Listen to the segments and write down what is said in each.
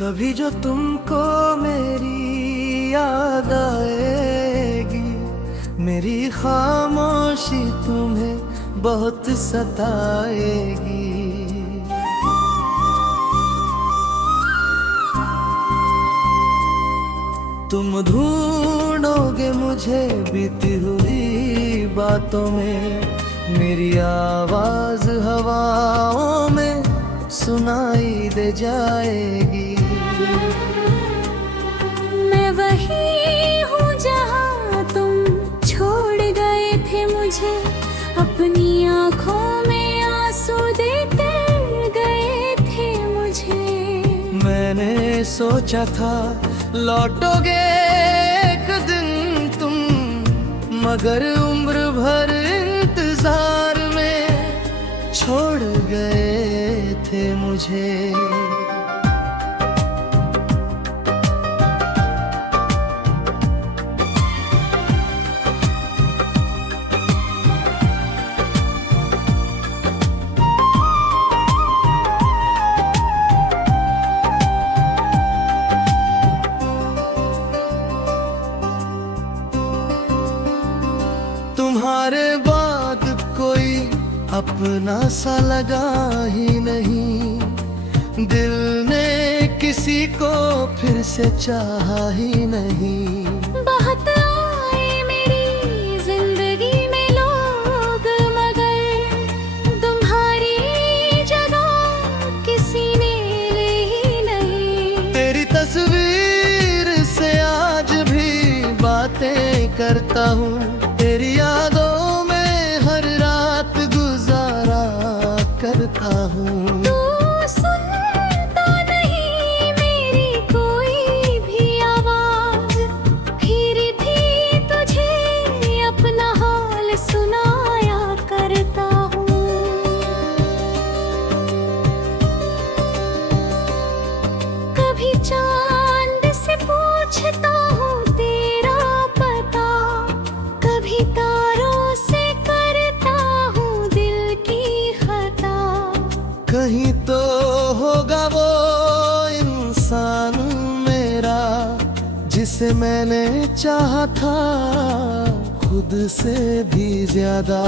कभी जो तुमको मेरी याद आएगी, मेरी खामोशी तुम्हें बहुत सताएगी। तुम ढूंढोगे मुझे बीती हुई बातों में, मेरी आवाज हवाओं में सुनाई दे जाएगी। मैं वही हूँ जहाँ तुम छोड़ गए थे मुझे, अपनी आँखों में आंसू देते गए थे मुझे। मैंने सोचा था लौटोगे एक दिन तुम, मगर उम्र भर इंतजार में छोड़ गए थे मुझे। तुम्हारे बाद कोई अपना सा लगा ही नहीं, दिल ने किसी को फिर से चाहा ही नहीं। बहुत आए मेरी जिंदगी में लोग, मगर तुम्हारी जगह किसी ने ले ही नहीं। तेरी तस्वीर से आज भी बातें करता हूँ, तेरी यादों में हर रात गुजारा करता हूँ। तू सुनता नहीं मेरी कोई भी आवाज, फिर भी तुझे अपना हाल सुनाया करता हूँ। कभी चांद से पूछता हूँ तेरा पता, कभी तारों से करता हूँ दिल की खता। कहीं तो होगा वो इंसान मेरा, जिसे मैंने चाहा था खुद से भी ज्यादा।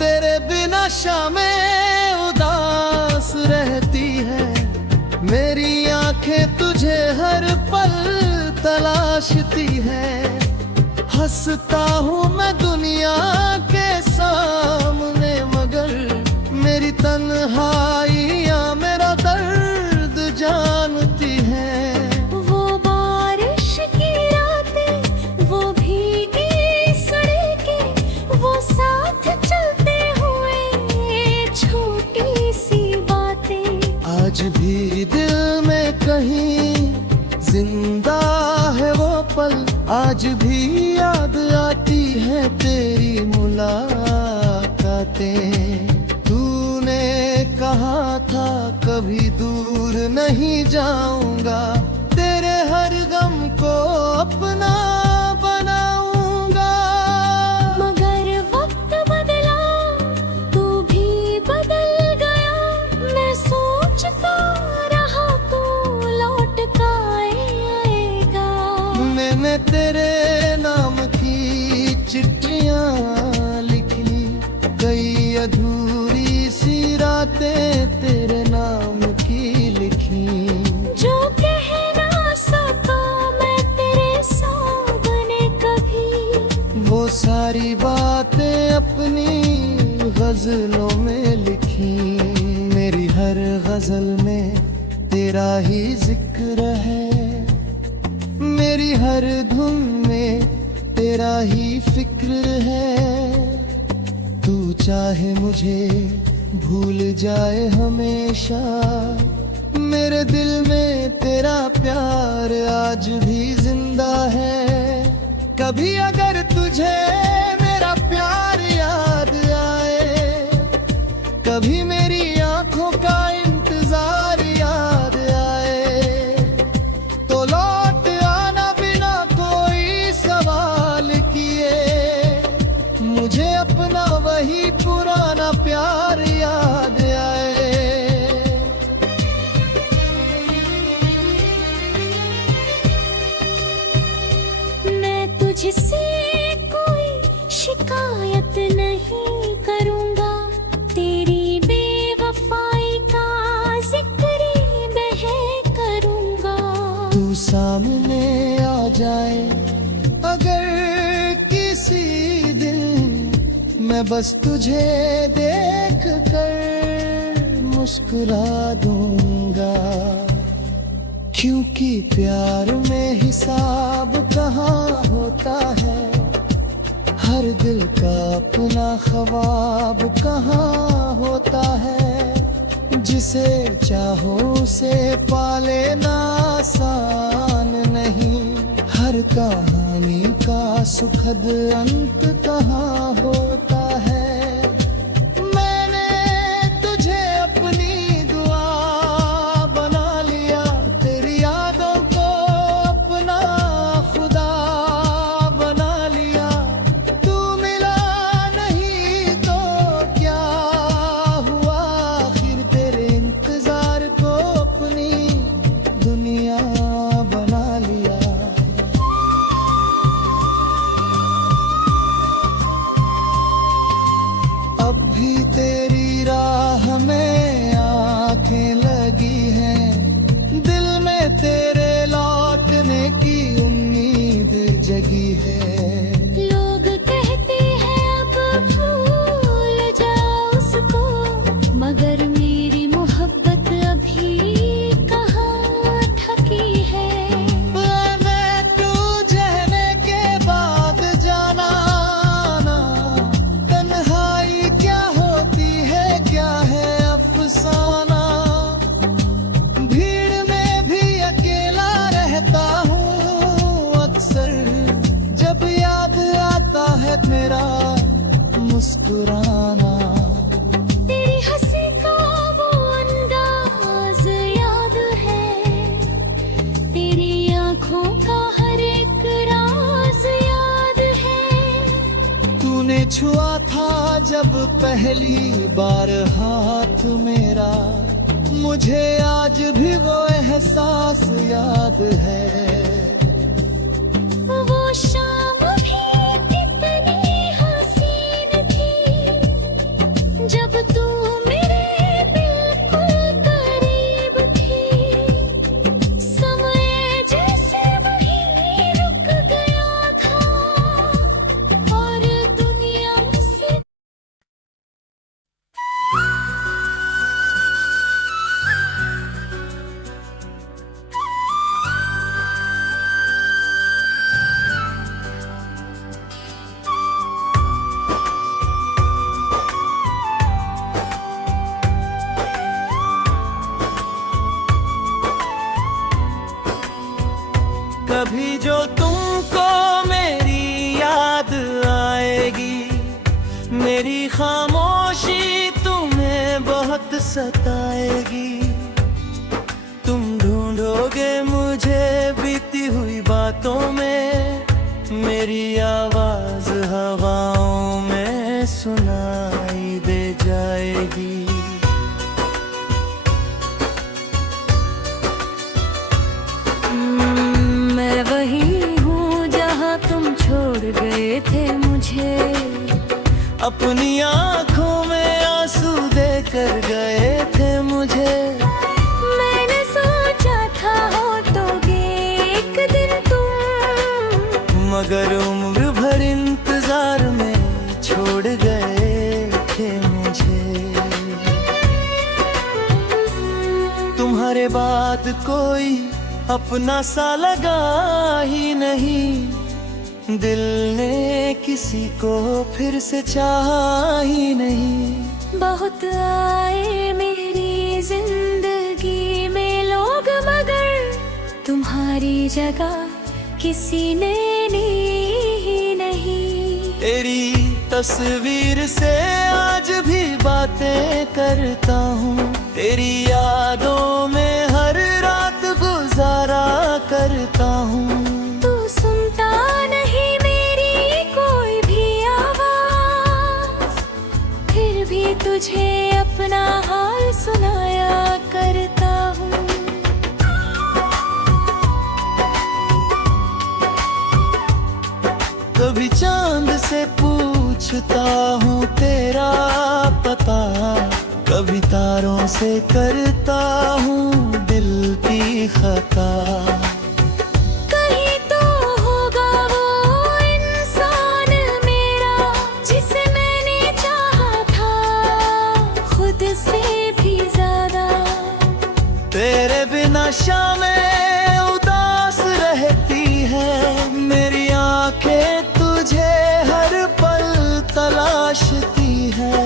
तेरे बिना शामें उदास रहती है, मेरी आंखें तुझे हर पल तलाशती है। हंसता हूँ मैं दुनिया के सामने, मगर मेरी तन्हाइयाँ मेरा दर्द जानती है। वो बारिश की रातें, वो भीगी सड़कें, वो साथ चलते हुए छोटी सी बातें। आज भी दिल में कहीं जिंदा है वो पल, आज भी याद आती है तेरी मुलाकातें। तूने कहा था कभी दूर नहीं जाऊंगा, तेरे हर गम को अपना बनाऊंगा। मगर वक्त बदला, तू भी बदल गया। मैं सोचता रहा तू लौट कर आएगा। मैंने तेरे नाम की चिट्ठियां लिखी, कई अधूरी सी रातें तेरे नाम की लिखी। जो कह ना सका मैं तेरे सामने कभी, वो सारी बातें अपनी गजलों में लिखी। मेरी हर गजल में तेरा ही जिक्र है, मेरी हर धुन में तेरा ही फिक्र है। तू चाहे मुझे भूल जाए हमेशा, मेरे दिल में तेरा प्यार आज भी जिंदा है। कभी अगर तुझे मेरा प्यार याद आए, कभी मेरी आंखों का इंतजार याद आए, तो लौट आना बिना कोई सवाल किए। मुझे अपना वही पुराना प्यार याद आए। मैं बस तुझे देख कर मुस्कुरा दूंगा, क्योंकि प्यार में हिसाब कहाँ होता है, हर दिल का अपना ख्वाब कहाँ होता है, जिसे चाहो उसे पा लेना आसान नहीं, हर कहानी का सुखद अंत कहाँ होता है। मैंने तुझे अपनी दुआ बना लिया, तेरी यादों को अपना खुदा बना लिया, तू मिला नहीं तो क्या हुआ, आखिर तेरे इंतजार को अपनी दुनिया बना लिया। अब भी तेरी राह में आंखें लगी हैं, दिल में तेरे लौटने की उम्मीद जगी है। लोग कहते हैं अब भूल जाओ उसको, मगर मेरी मोहब्बत अभी कहाँ थकी है। मैं तू जहने के बाद जाना ना, तन्हाई क्या होती है, क्या है अफसाना, भीड़ में भी अकेला रहता हूँ अक्सर, जब याद आता है मेरा मुस्कुराना। तेरी हंसी का वो अंदाज याद है, तेरी आंखों का हर एक राज याद है। तूने छुआ था जब पहली बार हाथ मेरा, मुझे आज भी वो एहसास याद है। वो शाम भी कितनी हसीन थी, जब तू मेरे बिल्कुल करीब थी, समय जैसे वहीं रुक गया था और दुनिया मुझसे कभी जो तुमको मेरी याद आएगी, मेरी खामोशी तुम्हें बहुत सताएगी, तुम ढूंढोगे मुझे बीती हुई बातों में, मेरी आवाज हवाओं में सुनाई दे जाएगी। मैं वही हूँ जहाँ तुम छोड़ गए थे मुझे, अपनी आंखों में आंसू देकर गए थे मुझे, मैंने सोचा था लौटोगे एक दिन तुम, मगर उम्र भर इंतजार में छोड़ गए थे मुझे। तुम्हारे बाद कोई अपना सा लगा ही नहीं, दिल ने किसी को फिर से चाहा ही नहीं। बहुत आए मेरी जिंदगी में लोग, मगर तुम्हारी जगह किसी ने ली ही नहीं। तेरी तस्वीर से आज भी बातें करता हूँ, तेरी यादों में हर रात गुजारा करता हूँ। तू सुनता नहीं मेरी कोई भी आवाज, फिर भी तुझे अपना हाल सुनाया करता हूँ। कभी चांद से पूछता हूँ तेरा पता, कभी तारों से करता हूँ दिल की खता। कहीं तो होगा वो इंसान मेरा जिसे मैंने निराशा में उदास रहती है, मेरी आंखें तुझे हर पल तलाशती है।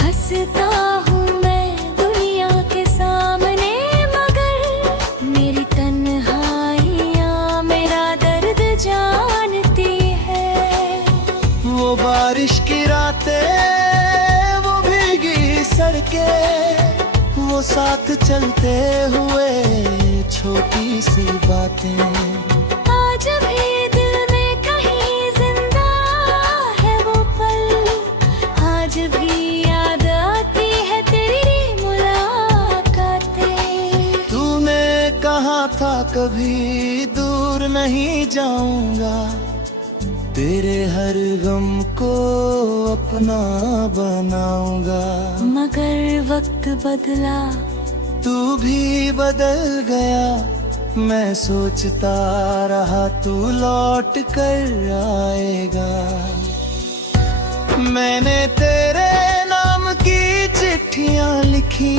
हंसता हूँ मैं दुनिया के सामने, मगर मेरी तन्हाइयाँ मेरा दर्द जानती है। वो बारिश की रातें, वो भीगी सड़कें, वो साथ चलते हुए छोटी सी बातें, आज भी दिल में कहीं जिंदा है वो पल। आज भी याद आती है तेरी मुलाकातें। तूने कहा था कभी दूर नहीं जाऊंगा, तेरे हर गम को अपना बनाऊंगा। मगर वक्त बदला, तू भी बदल गया, मैं सोचता रहा तू लौट कर आएगा। मैंने तेरे नाम की चिट्ठियां लिखी,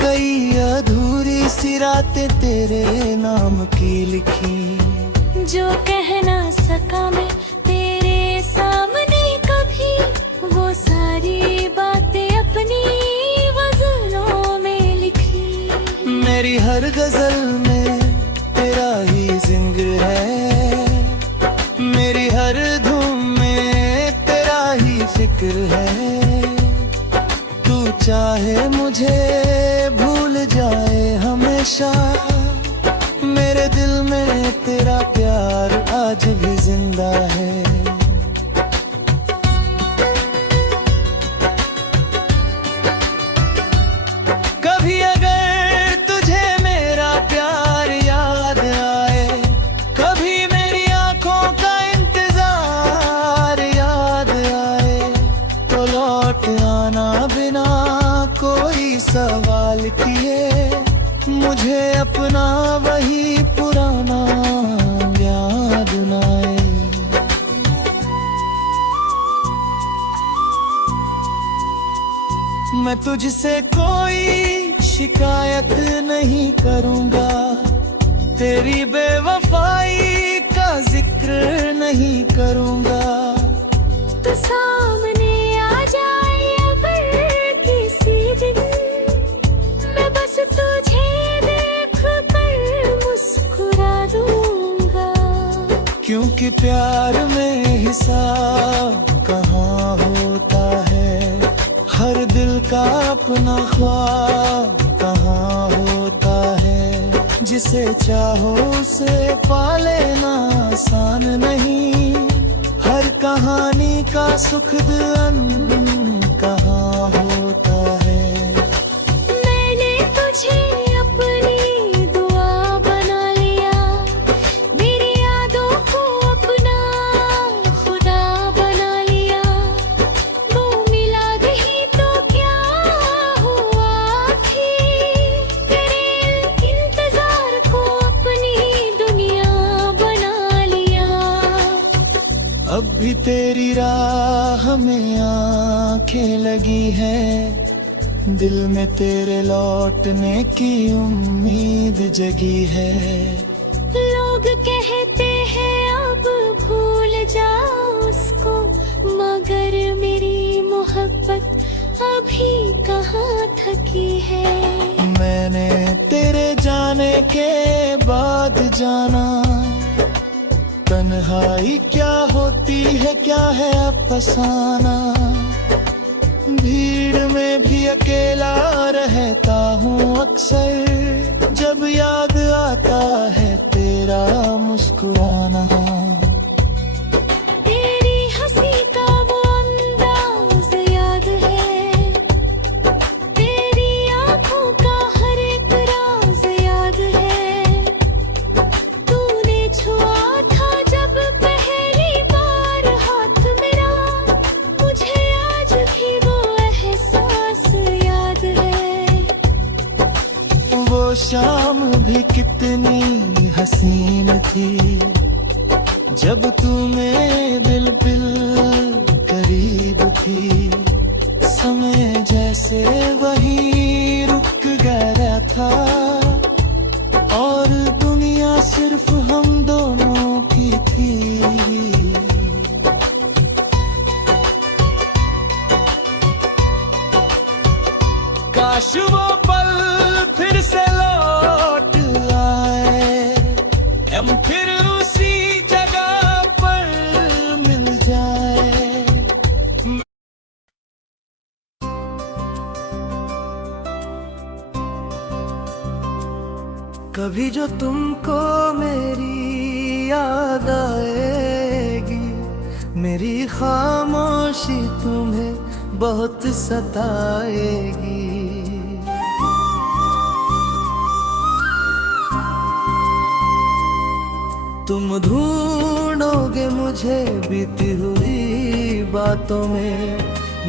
कई अधूरी सी रातें तेरे नाम की लिखी। जो कह ना सका मैं तेरे सामने कभी, वो सारी बातें अपनी गजलों में लिखी। मेरी हर गजल में तेरा ही जिक्र है, मेरी हर धुन में तेरा ही फिक्र है। तू चाहे मुझे भूल जाए हमेशा, मेरे दिल में तेरा प्यार आज भी जिंदा है। कभी अगर तुझे मेरा प्यार याद आए, कभी मेरी आंखों का इंतजार याद आए, तो लौट आना बिना कोई सवाल किए, मुझे अपना वही पुराना याद न आए। मैं तुझसे कोई शिकायत नहीं करूंगा, तेरी बेवफाई का जिक्र नहीं करूंगा। तो सामने आ जाए अगर किसी दिन, मैं बस तुझे देख कर मुस्कुरा दूंगा। क्योंकि प्यार में हिसाब कहाँ होता है, हर दिल का अपना ख्वाब कहाँ होता है। जिसे चाहो उसे पा लेना आसान नहीं, हर कहानी का सुखद अंत कहाँ होता है। मैंने तुझे अपनी दुआ बना लिया, मेरी यादों को अपना खुदा बना लिया। वो मिला नहीं तो क्या हुआ थी, तेरे इंतजार को अपनी दुनिया बना लिया। अब भी तेरी राह में आंखें लगी है, दिल में तेरे लौटने की उम्मीद जगी है। लोग कहते हैं अब भूल जाओ उसको, मगर मेरी मोहब्बत अभी कहाँ थकी है। मैंने तेरे जाने के बाद जाना, तन्हाई क्या होती है, क्या है अफसाना। भीड़ में भी अकेला रहता हूँ अक्सर, जब याद आता है तेरा मुस्कुराना। तेरी हंसी का वो अंदाज याद है, तेरी आंखों का हर एक राज याद है। तूने छुआ था जब पहली बार हाथ मेरा, मुझे आज भी वो एहसास याद है। वो शाम भी कितनी हसीन थी, जब तू मेरे दिल करीब थी। समय जैसे वही रुक गया था, काश वो पल फिर से लौट आए, हम फिर उसी जगह पर मिल जाए। कभी जो तुमको मेरी याद आएगी, मेरी खामोशी तुम्हें बहुत सताएगी। तुम ढूंढोगे मुझे बीती हुई बातों में,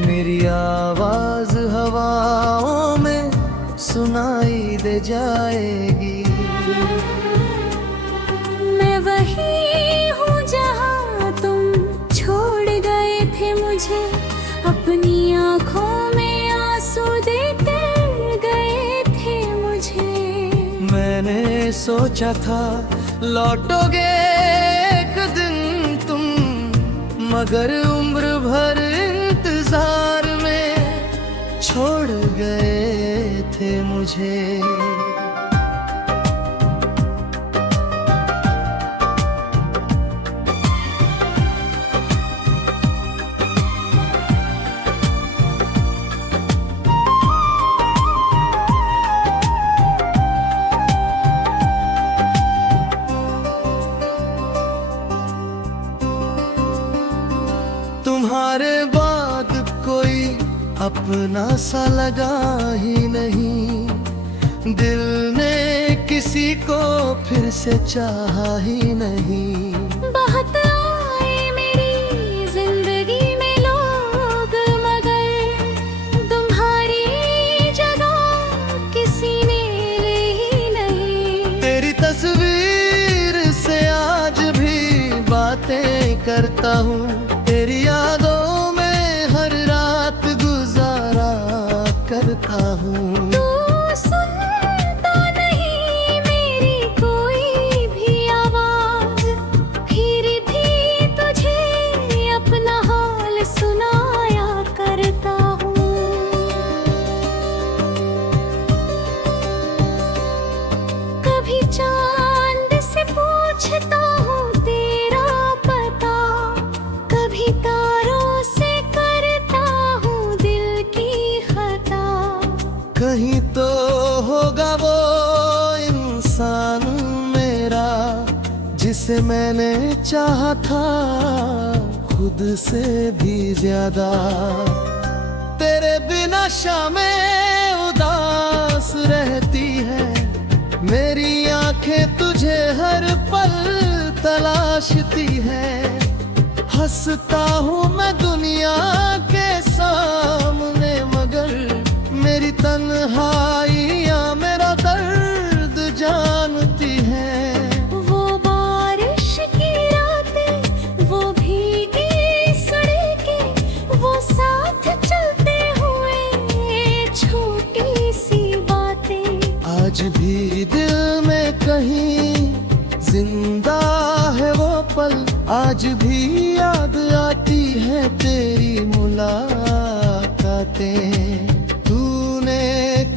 मेरी आवाज हवाओं में सुनाई दे जाएगी। मैं वही हूँ जहाँ तुम छोड़ गए थे मुझे, अपनी आँखों में आंसू देते गए थे मुझे। मैंने सोचा था लौटोगे एक दिन तुम, मगर उम्र भर इंतजार में छोड़ गए थे मुझे। तुम्हारे बाद कोई अपना सा लगा ही नहीं, दिल ने किसी को फिर से चाहा ही नहीं। बहुत आए मेरी जिंदगी में लोग, मगर तुम्हारी जगह किसी ने ले ही नहीं। तेरी तस्वीर से आज भी बातें करता हूँ, तेरी यादों में हर रात गुजारा करता हूँ। तू सुनता नहीं मेरी कोई भी आवाज, फिर भी तुझे अपना हाल सुनाया करता हूँ। कभी चांद से पूछता हूँ तेरा पता, कभी तारों से करता हूँ दिल की खता। कहीं तो होगा वो इंसान मेरा, जिसे मैंने चाहा था खुद से भी ज्यादा। तेरे बिना शामें उदास रहती है, मेरी आंखें तुझे हर पल तलाशती है। हंसता हूँ मैं दुनिया के सामने, मगर मेरी तन्हाइयाँ मेरा दर्द जानती है। वो बारिश की रातें, वो भीगी सड़कें, वो साथ चलते हुए छोटी सी बातें। आज भी दिल में कहीं जिंदा है वो पल, आज भी याद आती है तेरी मुलाकातें। तूने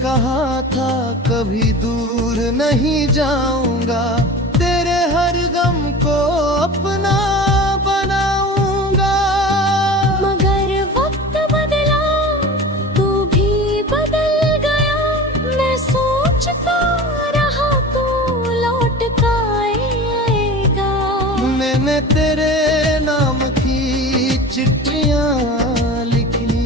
कहा था कभी दूर नहीं जाऊंगा, तेरे हर गम को अपना बनाऊंगा। मगर वक्त बदला, तू भी बदल गया। मैं सोचता रहा तू लौट आएगा। मैंने तेरे नाम की चिट्ठियां लिखी,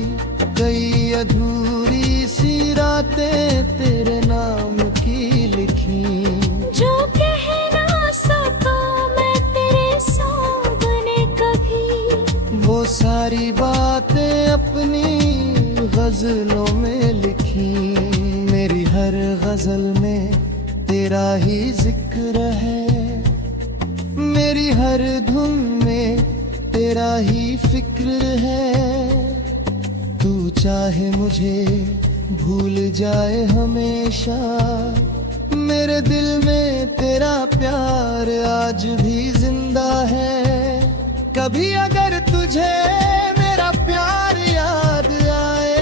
कई अधूरी सी रातें तेरे नाम की लिखी। जो कह ना सका मैं तेरे सामने कभी, वो सारी बातें अपनी गजलों में लिखी। मेरी हर गजल में तेरा ही जिक्र है, मेरी हर धुन में तेरा ही फिक्र है। तू चाहे मुझे भूल जाए हमेशा, मेरे दिल में तेरा प्यार आज भी जिंदा है। कभी अगर तुझे मेरा प्यार याद आए,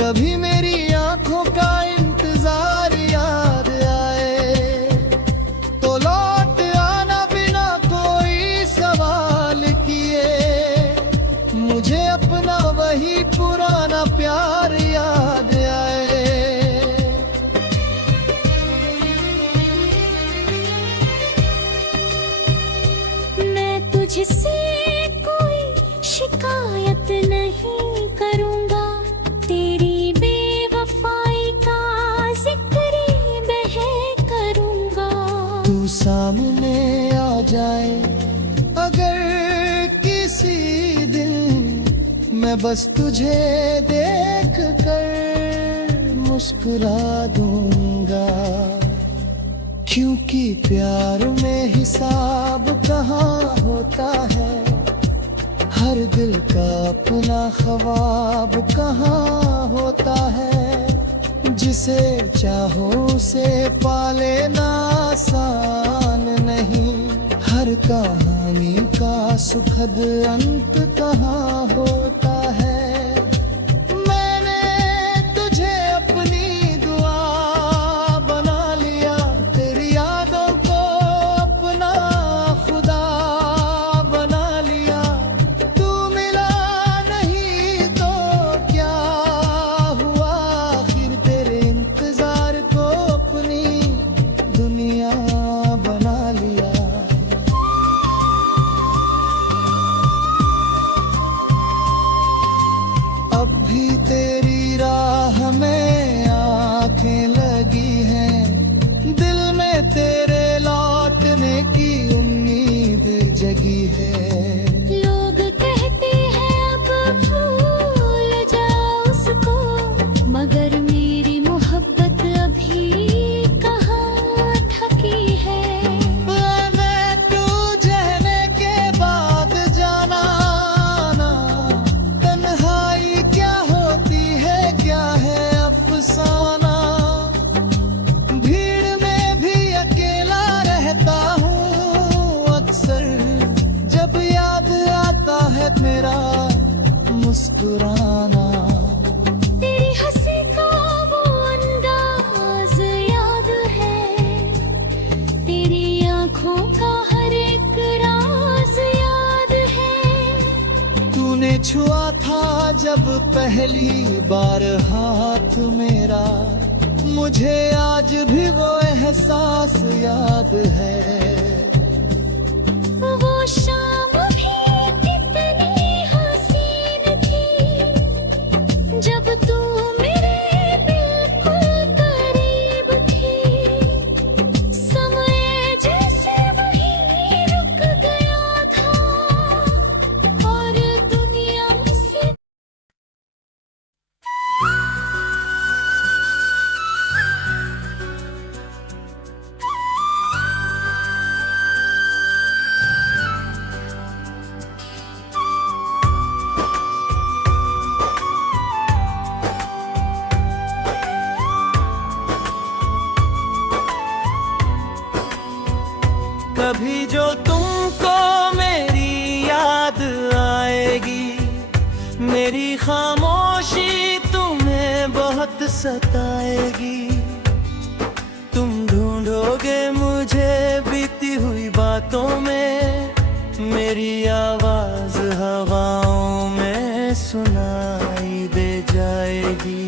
कभी मेरी वही पुराना प्यार याद आए। मैं तुझसे कोई शिकायत नहीं करूंगा, तेरी बेवफाई का जिक्र मैं करूंगा। तू सामने आ जाए अगर किसी दिन, मैं बस तुझे देख कर मुस्कुरा दूंगा। क्योंकि प्यार में हिसाब कहाँ होता है, हर दिल का अपना ख्वाब कहाँ होता है। जिसे चाहो उसे पाले ना आसान नहीं, हर कहानी का सुखद अंत कहाँ होता है। मैंने तुझे अपनी दुआ बना लिया, तेरी यादों को अपना खुदा बना लिया। तू मिला नहीं तो क्या हुआ, आखिर तेरे इंतजार को अपनी दुनिया बना लिया। अब भी तेरी राह में आंखें लगी हैं, दिल में तेरे लौटने की उम्मीद जगी है। लोग कहते हैं अब भूल जाओ उसको, मगर मेरी मोहब्बत अभी कहाँ थकी है। मैं तू जाने के बाद जाना ना, तन्हाई क्या होती है क्या है अफसाना। भीड़ में भी अकेला रहता हूँ अक्सर, जब याद आता है मेरा मुस्कुराना। तेरी हंसी का वो अंदाज याद है, तेरी आंखों का हर एक राज याद है। तूने छुआ था जब पहली बार हाथ मेरा, मुझे आज भी वो एहसास याद है। वो शाम भी कितनी हसीन थी, जब तू मेरे बिल्कुल करीब थी। समय जैसे वहीं रुक गया था और दुनिया मुझसे कभी जो तुमको मेरी याद आएगी, मेरी खामोशी तुम्हें बहुत सताएगी। तुम ढूंढोगे मुझे बीती हुई बातों में, मेरी आवाज हवाओं में सुनाई दे जाएगी।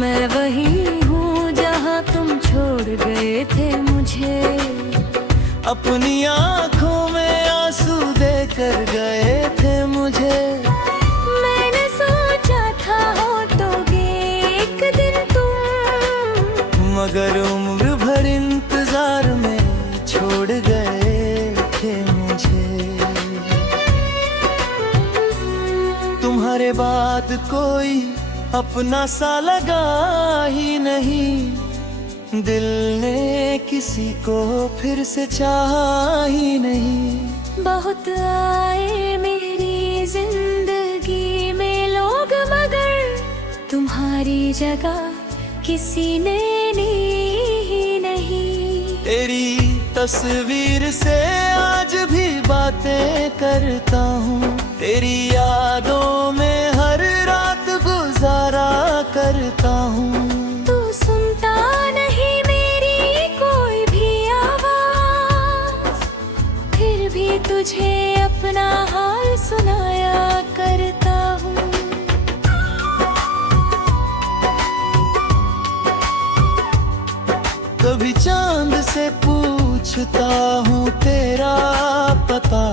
मैं वही हूँ जहाँ तुम छोड़ गए थे मुझे। अपनी आंखों में आंसू देकर गए थे मुझे। मैंने सोचा था लौटोगे एक दिन तुम, मगर उम्र भर इंतजार में छोड़ गए थे मुझे। तुम्हारे बाद कोई अपना सा लगा ही नहीं, दिल ने किसी को फिर से चाहा ही नहीं। बहुत आए मेरी जिंदगी में लोग, मगर तुम्हारी जगह किसी ने ली ही नहीं। तेरी तस्वीर से आज भी बातें करता हूँ, तेरी यादों में हर रात गुजारा करता हूँ। तू सुनता नहीं मेरी कोई भी आवाज, तुझे अपना हाल सुनाया करता हूँ। कभी चांद से पूछता हूँ तेरा पता,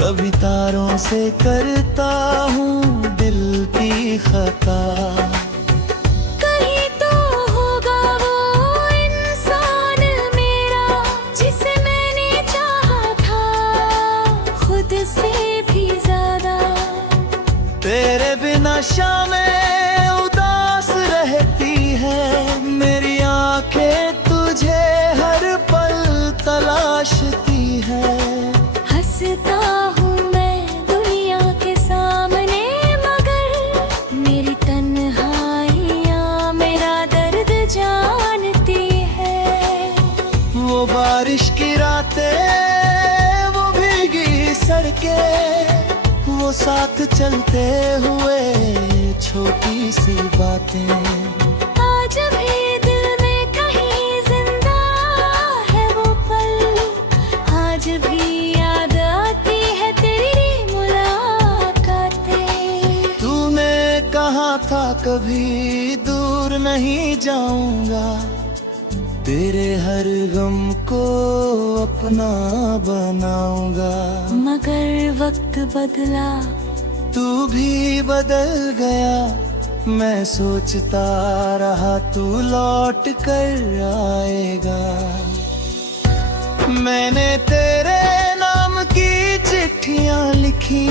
कभी तारों से करता हूँ दिल की खता। कहीं तो होगा वो इंसान मेरा जिसे मैंने चाहा था खुद से भी ज्यादा। तेरे बिना शामें उदास रहती है, मेरी आंखें तुझे हर पल तलाशती है। हंसता हूँ मैं दुनिया के सामने मगर मेरी तन्हाइयाँ मेरा दर्द जानती है। वो बारिश की रातें, वो भीगी सड़कें, वो साथ चलते हुए छोटी सी बातें। आज भी दिल में कहीं जिंदा है वो पल, आज भी याद आती है तेरी मुलाकातें। तूने कहा था कभी दूर नहीं जाऊंगा, तेरे हर गम को अपना बनाऊंगा। मगर वक्त बदला, तू भी बदल गया, मैं सोचता रहा तू लौट कर आएगा। मैंने तेरे नाम की चिट्ठियां लिखी,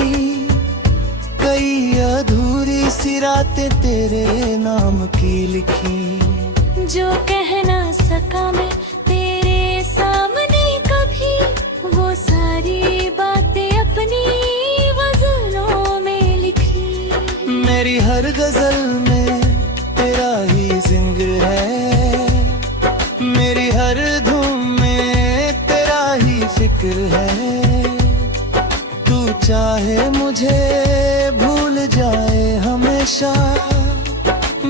कई अधूरी सी रातें तेरे नाम की लिखी। जो कह ना सका मैं तेरे सामने कभी, वो सारी बातें अपनी गजलों में लिखी। मेरी हर गजल में तेरा ही जिक्र है, मेरी हर धुन में तेरा ही फिक्र है। तू चाहे मुझे भूल जाए हमेशा,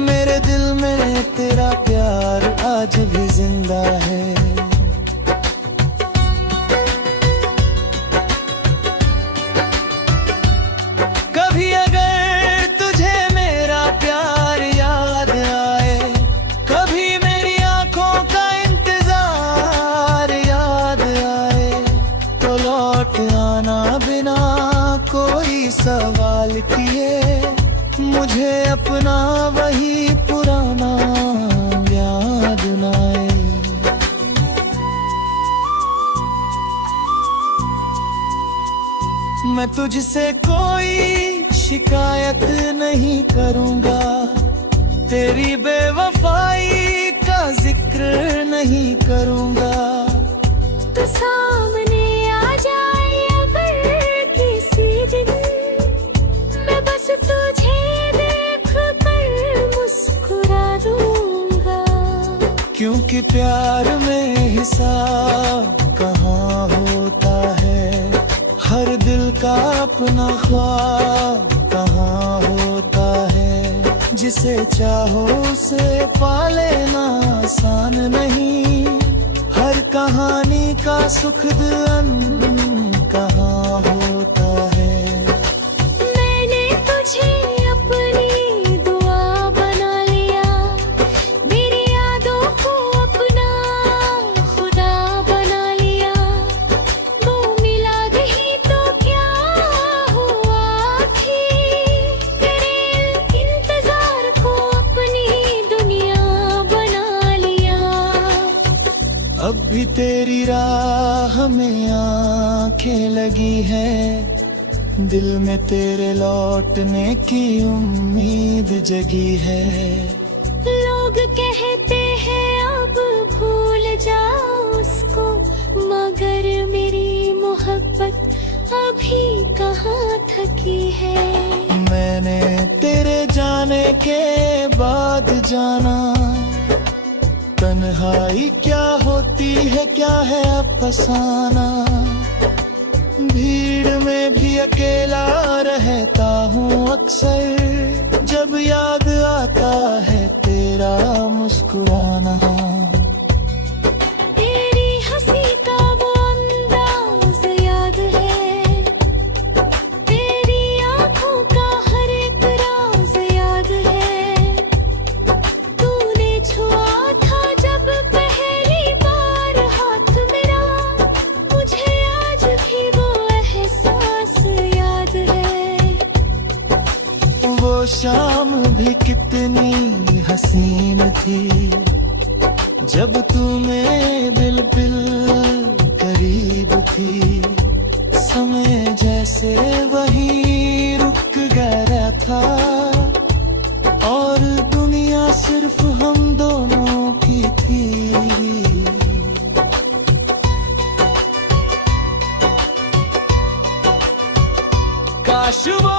मेरे दिल में तेरा प्यार आज भी जिंदा है। कभी अगर तुझे मेरा प्यार याद आए, कभी मेरी आंखों का इंतजार याद आए, तो लौट आना बिना कोई सवाल किए, मुझे अपना वही पुराना याद न आए। मैं तुझसे कोई शिकायत नहीं करूंगा, तेरी बेवफाई का जिक्र नहीं करूंगा। तो सामने आ जाए अगर किसी दिन, मैं बस तुझे देख कर मुस्कुरा दूंगा। क्योंकि प्यार में हिसाब कहाँ होता है, हर दिल का अपना ख्वाब कहाँ होता है। जिसे चाहो उसे पा लेना आसान नहीं, हर कहानी का सुखद अंत कहाँ होता है। मैंने तुझे अपनी दुआ बना लिया, मेरी यादों को अपना खुदा बना लिया। वो मिला नहीं तो क्या हुआ आखिर, तेरे इंतजार को अपनी दुनिया बना लिया। अब भी तेरी राह में आंखें लगी है, दिल में तेरे लौटने की उम्मीद जगी है। लोग कहते हैं अब भूल जाओ उसको, मगर मेरी मोहब्बत अभी कहाँ थकी है। मैंने तेरे जाने के बाद जाना, तन्हाई क्या होती है क्या है अफसाना। भीड़ में भी अकेला रहता हूँ अक्सर, जब याद आता है तेरा मुस्कुराना। तेरी हंसी का वो अंदाज याद है हसीन थी, जब तू मेरे दिल करीब थी। समय जैसे वही रुक गया था, और दुनिया सिर्फ हम दोनों की थी। काश वो